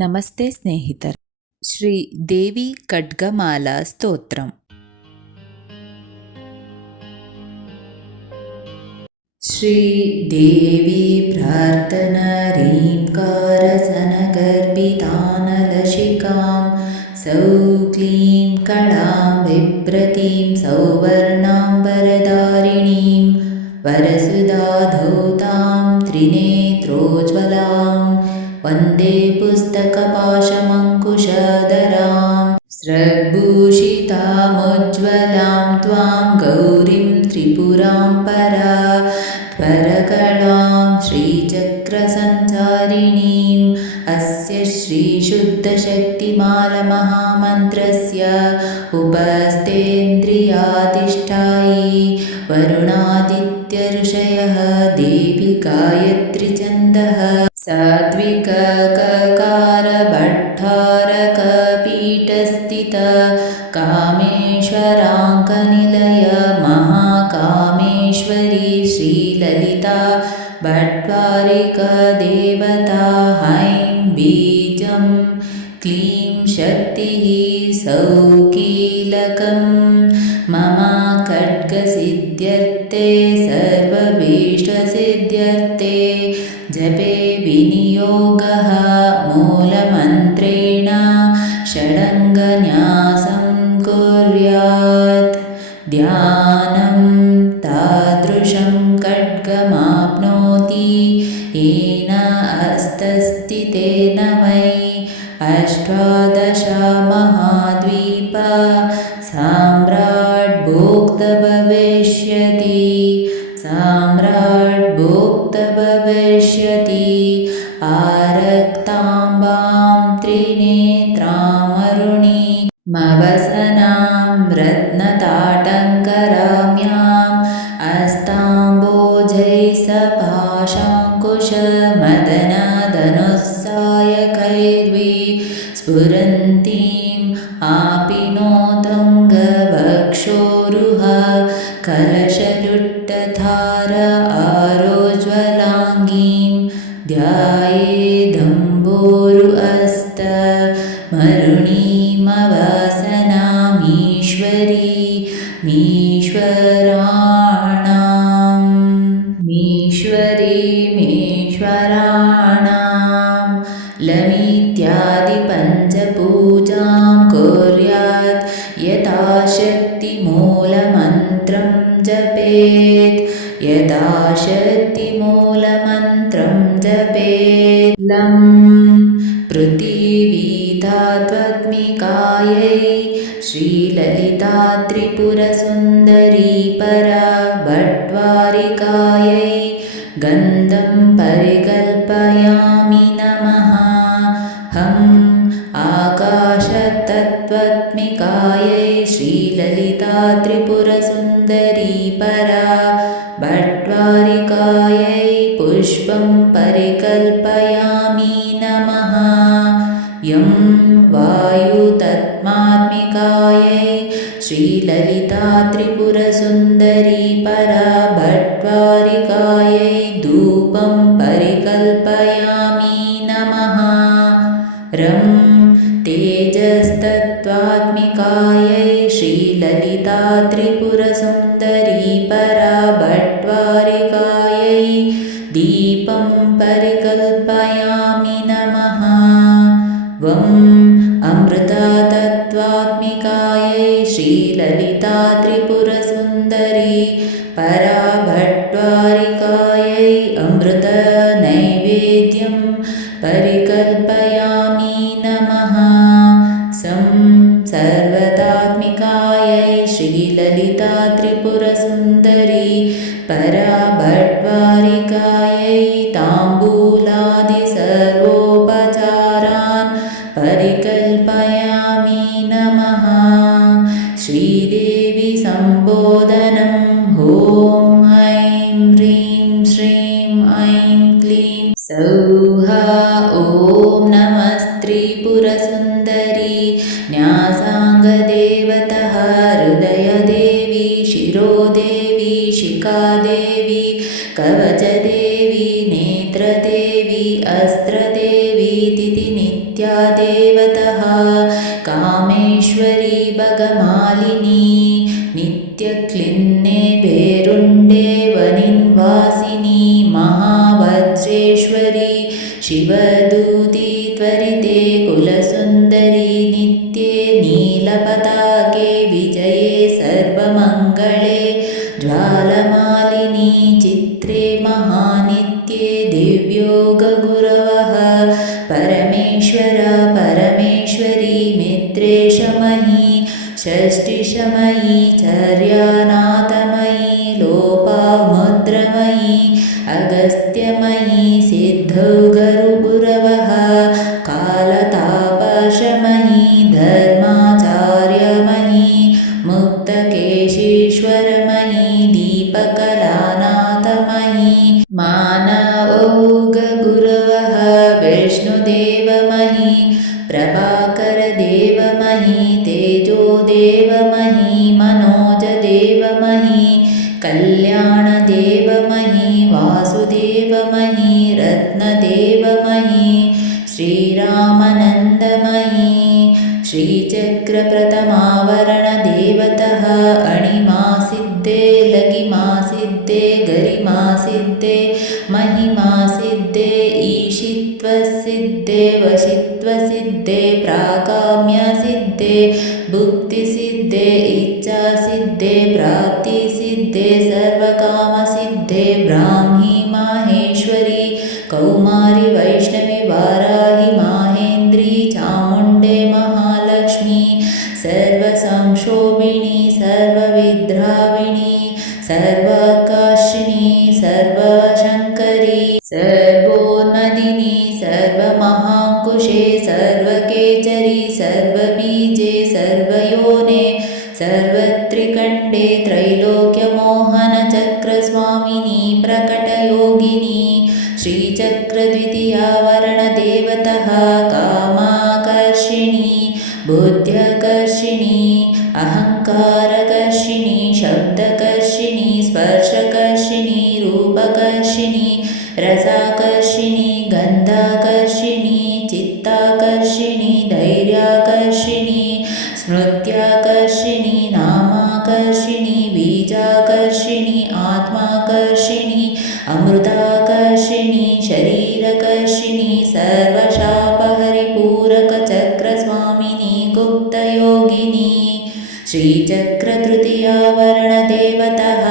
ನಮಸ್ತೆ ಸ್ನೇಹಿತರೆ. ಶ್ರೀ ದೇವಿ ಖಡ್ಗಮಾಲಾ ಸ್ತೋತ್ರಂ. श्रीदेवी प्रार्थना रीङ्कारसनगर्भितानलशिखां सौक्लीं कलां बिभ्रतीं सौवर्णाम्बरधारिणीं वरसुधाधौतां त्रिनेत्रोज्ज्वलां वन्दे पुस्तकपाशमङ्कुशधरां स्रग्भूषितामुज्ज्वलां त्वां गौरीं त्रिपुरां त्वरकलां श्रीचक्रसञ्चारिणीम् अस्य श्रीशुद्धशक्तिमालमहामन्त्रस्य उपस्थेन्द्रियाधिष्ठायी वरुणादित्य ऋषयः देवी गायत्री छन्दः सात्विककाकारभट्टारकपीठस्थित कामेश्वराङ्कनिलय महाकामेश्वरी श्रीललिता भट्टारिकादेवता ऐं बीजं क्लीं शक्तिः सौकीलकं मम खड्गसिद्ध्यर्थे सर्वभीष्टसिद्ध्यर्थे जपे विनियोगः मूलमन्त्रेण षडङ्गन्यासं कुर्यात् ध्यानं तादृशं खड्गमाप्नोति येन हस्तस्थितेन वै अष्टादश महाद्वीपा साम्राट् भोक्ता भविष्यति आरक्ताम्बां त्रिनेत्रामरुणीमवसनां रत्नताटङ्कराम्याम् स्फुरन्तीम् आपिनोतङ्गवक्षोरुह कलशलुट्टधार आरोज्ज्वलाङ्गीं ध्यायेदम्बोरु मीश्वराणां लमित्यादिपञ्चपूजां कुर्यात् यथाशक्तिमूलमन्त्रं जपेत् लं पृथिवीधात्मकायै श्रीललिता त्रिपुरसुन्दरी परा भट्टारिकायै गन्धं परिकल्पयामि नमः। हम् आकाशतत्त्वात्मिकायै श्रीललिता त्रिपुरसुन्दरी परा भट्टारिकायै पुष्पं परिकल्पयामि नमः। यं वायुतत्त्वात्मिकायै श्रीललिता त्रिपुरसुन्दरी परा भट्टारिकायै धूपं परिकल्पयामि नमः। रं तेजस्तत्त्वात्मिकायै श्रीललिता त्रिपुरसुन्दरी परा भट्टारिकायै दीपं परिकल्पयामि नमः। वं अमृततत्त्वात्मिकायै श्रीललिता त्रिपुरसुन्दरी परा भट्टारिकायै अमृतनैवेद्यं परिकल्पयामि नमः। सं सर्वतात्मिकायै श्रीललिता त्रिपुरसुन्दरी परा भट्टारिकायै ताम्बूलादिसर्वोपचारान् परिकल्पयामि नमः। श्रीदेवी सम्बोधनं ॐ ऐं ह्रीं श्रीं ऐं क्लीं सौः ॐ नमस्त्रिपुरसुन्दरी न्यासाङ्गदेवतः हृदयदेवी शिरोदेवी शिखादेवी कवचदेवी नेत्रदेवी अस्त्रदेवी तिथिनित्या विद्या देवतः कामेश्वरी भगमालिनी नित्यक्लिन्ने बेरुण्डे वनिन्वासिनी महावज्रेश्वरी शिवदूती त्वरिते कुलसुन्दरी नित्ये नीलपताके विजये सर्वमङ्गले ज्वालमालिनी चित्रे महानित्ये दिव्योगगुरवः परमेश्वर परमेश्वरी मित्रेशमयी षष्टिशमयी चर्यानाथमयी लोपामुद्रमयी अगस्त्यमयी सिद्धौघगुरवः कालतापशमयी धर्माचार्यमयी मुक्तकेशीश्वरमयी दीपकलानाथमयी मानवौघगुरवः विष्णुदेवमयी प्रभाकरदेवमयी तेजोदेवमयी मनोजदेवमयी कल्याणदेवमयी वासुदेवमयी रत्नदेवमयी श्रीरामानन्दमयी श्रीचक्रप्रथमावरणदेवतः अणिमासिद्धे लगिमासिद्धे गरिमासिद्धे महिमासिद्धे ईशित्वसिद्धे वशित्वसिद्धे प्राकाम्यसिद्धे भुक्तिसिद्धे इच्छासिद्धे प्राप्तिसिद्धे सर्वकामसिद्धे ब्राह्मी माहेश्वरी कौमारी वैष्णवी वाराही माहेन्द्री चामुण्डे महालक्ष्मी सर्वसंक्षोभिणी सर्वविद्राविणी सर्वाकाशिनी सर्वशङ्करी सर्वोन्मदिनी सर्वमहाङ्कुशे सर्वकेचरी सर्वबीजे सर्वयोने सर्वत्रिकण्डे त्रैलोक्यमोहनचक्रस्वामिनी प्रकटयोगिनी श्रीचक्रद्वितीयावरणदेवतः कामाकर्षिणी बुद्ध्यकर्षिणी अहङ्कारकर्षिणी शब्दकर्षिणी स्पर्शकर्षिणी रूपकर्षिणी रसाकर्षिणी गन्धाकर्षिणी चित्ताकर्षिणी धैर्याकर्षिणी स्मृत्याकर्षिणी नामाकर्षिणी बीजाकर्षिणी आत्माकर्षिणी अमृताकर्षिणी शरीरकर्षिणी सर्वशापहरिपूरकचक्रस्वामिनी गुप्तयोगिनी श्रीचक्रतृतीयावरणदेवतः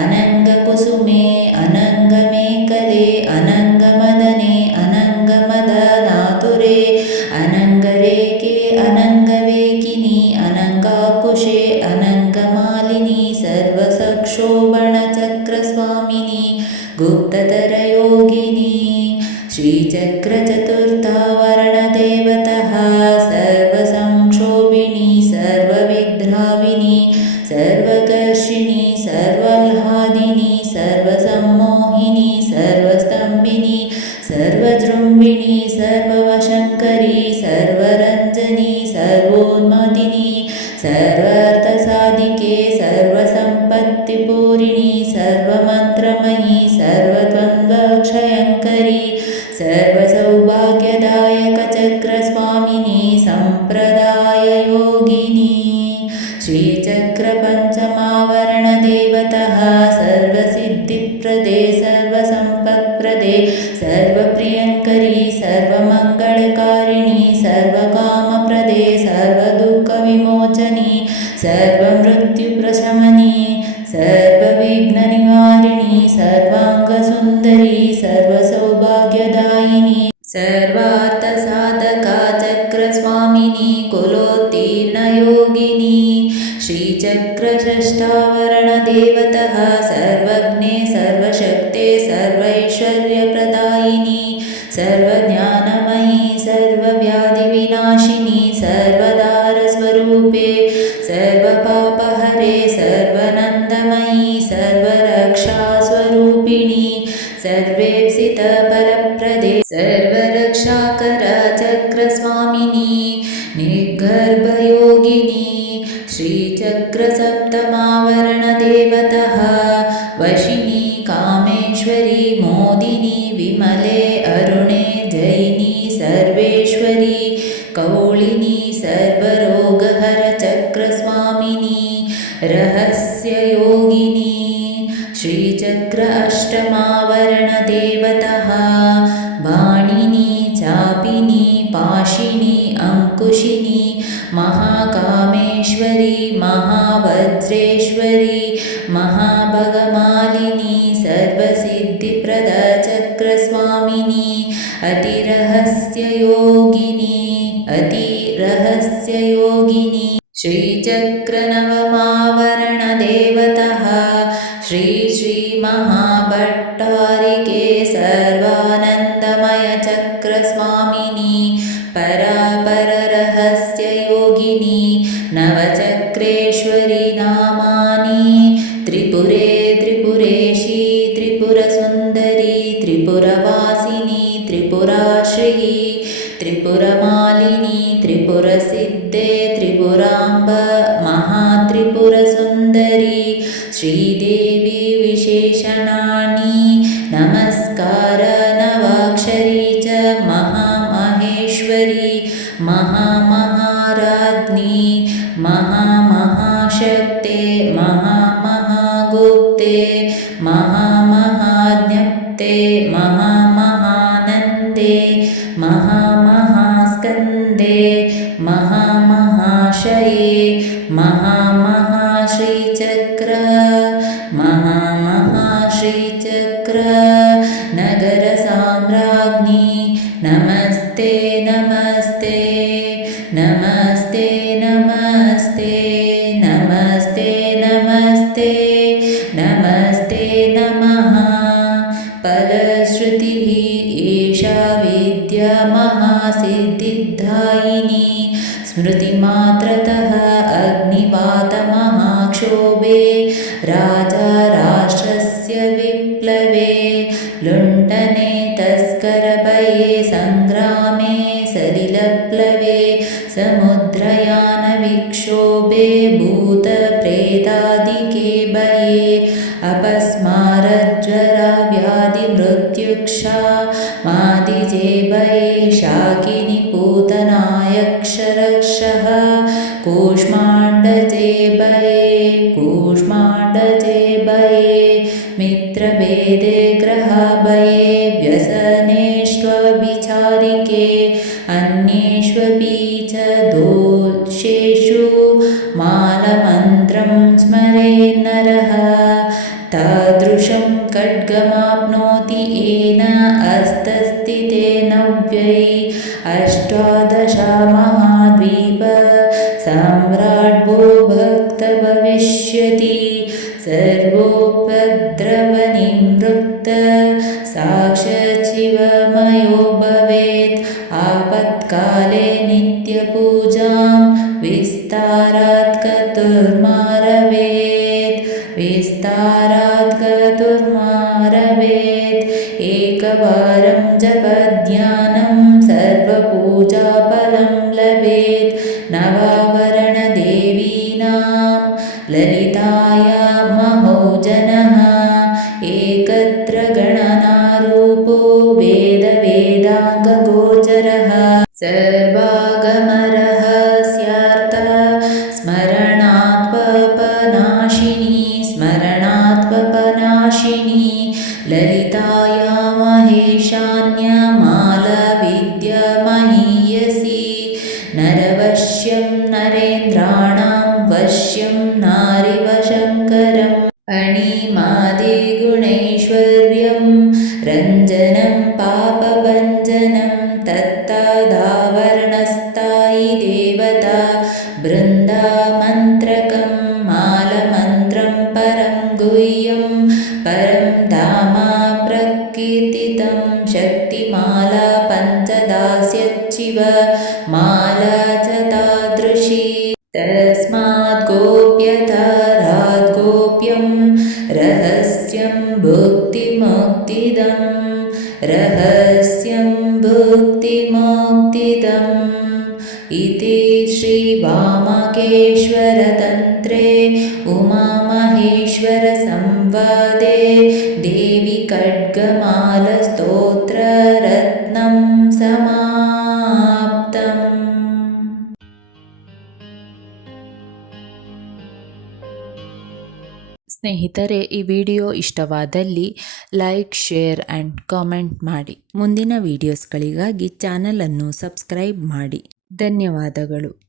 अनङ्गकुसुमे अनङ्गमेखले अनङ्गमदने अनङ्गमदनातुरे अनङ्गरेखे अनङ्गवेकिनी अनङ्गाकुशे अनङ्गमालिनी सर्वसक्षोभणचक्रस्वामिनी गुप्ततरयोगिनी श्रीचक्रचतुर्थावरणदेवतः सर्वसंक्षोभिणी सर्वविद्राविणी सर्वकर्षिणी सर्वाह्लादिनी सर्वसम्मोहिनी सर्वस्तम्भिनी सर्वजृम्भिणी सर्ववशङ्करी सर्वरञ्जनी सर्वोन्मदिनी सर्वार्थसाधिके सर्वसम्पत्तिपूरिणी सर्वमन्त्रमयी सर्वद्वन्द्वक्षयङ्करी सर्वसौभाग्यदायकचक्रस्वामिनी सम्प्रदाययोगिनी श्रीचक्रपञ्चमावरणदेवतः सर्वसिद्धिप्रदे सर्वसम्पत्प्रदे सर्वप्रियङ्करी सर्वमङ्गलकारिणी सर्वकामप्रदे सर्वदुःखविमोचनी सर्वमृत्युप्रशमनी सर्वविघ्ननिवारिणी सर्वाङ्गसुन्दरी सर्वसौभाग्यदायिनी सर्वार्थसाधका चक्रस्वामिनी कुलोत्तीर्णयोगिनी श्रीचक्रषष्ठावरणदेवतः सर्वज्ञे सर्वशक्ते सर्वैश्वर्यप्रदायिनी सर्वज्ञानमयी सर्वव्याधिविनाशिनी सर्वदारस्वरूपे सर्वपापहरे सर्वनन्दमयी सर्वरक्षास्वरूपिणी सर्वेप्सितफलप्रदे सर्वरक्षाकरचक्रस्वामिनी निर्गर्भयोगिनी श्रीचक्रसप्तमावरणदेवतः वशिनी कामेश्वरी मोदिनी विमले अरुणे जैनी सर्वेश्वरी कौलिनी सर्वरोगहर चक्रस्वामिनी रहस्ययोगिनी श्रीचक्र अष्टमावरणदेवतः बाणिनी चापिनी पाशिनी अंकुशिनी महाकामेश्वरी महावज्रेश्वरी महाभगमालिनी सर्वसिद्धिप्रद चक्रस्वामिनी अतिरहस्ययोगिनी श्रीचक्रनवमावरणदेवतः श्री श्री महाभट्टारिके सर्वानन्दमय चक्रस्वामिनी परापररहस्ययोगिनी नवचक्रेश्वरी नामानि त्रिपुरे त्रिपुरेशी त्रिपुरसुन्दरी त्रिपुरवासिनी त्रिपुराश्री त्रिपुरमालिनी त्रिपुरसिद्धे त्रिपुराम्ब महात्रिपुरसुन्दरी श्रीदेवी विशेषणानि नमस्कार नवाक्षरी च महामहेश्वरी महामहाराज्ञी महामहाशक्ते महामहागुप्ते महामहाज्ञप्ते महामहानन्दे महामहास्कन्दे महामहाशये महामहाश्रीचक्र महामहाश्रीचक्र नगरसाम्राज्ञी नमस्ते नमस्ते नमस्ते नमस्ते नमस्ते नमस्ते नमस्ते नमः फलश्रुतिः एषा विद्या महासिद्धिदायिनी स्मृतिमात्रतः अग्निवातमहाक्षोभे राजा राष्ट्रस्य विप्लवे लुण्ठने तस्करभये सङ्ग्रामे सलिलप्लवे समुद्रयानविक्षोभे भूतप्रेतादिके भये अपस्मारज्वरा व्याधिमृत्युक्षामादिजे भये शाकिनी पूतनायक्षरक्षः कूष्माण्डजे भये मित्रभेदे ग्रहभये व्यसनेष्वभिचारिके अन्येष्वपि च दोषेषु मालमन्त्रं स्मरे नरः तादृशं खड्गमाप्नोति येन हस्तस्थितेन वै अष्टादशमहाद्वीप सम्राट्भो भक्तभविष्यति सर्वोपद्रवनिवृत्त साक्षाच्छिवमयो भवेत् आपत्काले नित्यपूजां विस्तारात् कतुर्मारवेत् एकवारं जपध्यानं सर्वपूजाफलं लभेत् नवावरणदेवीनां ललिताया महोजनः एकत्र गणनारूपो वेदाङ्गगोचरः सर्वागमरहस्यार्थ स्मरणात्मपनाशिनी ललिताया महेशान्यमालविद्यामहीयसी नरवश्यं नरेन्द्राणां वश्यं नारिवशङ्करम् अणिमादिगुणैश्वर्यं रञ्जनं पापभञ्जनं तत्तदावरणस्थायि देवता बृन्दामन्त्रकं मालमन्त्रं परं गुह्यं परं धाम प्रकीर्तितं शक्तिमाला पञ्चदास्यच्चिव माला च तादृशी तस्मात् गोप्यतरात् गोप्यं रहस्यं भुक्तिमुक्तिदम् इति श्रीवामकेश्वरतन्त्रे उमामहेश्वरसंवादे खड्गमालस्तोत्ररत्नं समाप्तम्। ಸ್ನೇಹಿತರೆ, ಈ ವಿಡಿಯೋ ಇಷ್ಟವಾದಲ್ಲಿ ಲೈಕ್, ಶೇರ್ ಆ್ಯಂಡ್ ಕಾಮೆಂಟ್ ಮಾಡಿ. ಮುಂದಿನ ವಿಡಿಯೋಸ್ಗಳಿಗಾಗಿ ಚಾನಲನ್ನು ಸಬ್ಸ್ಕ್ರೈಬ್ ಮಾಡಿ. ಧನ್ಯವಾದಗಳು.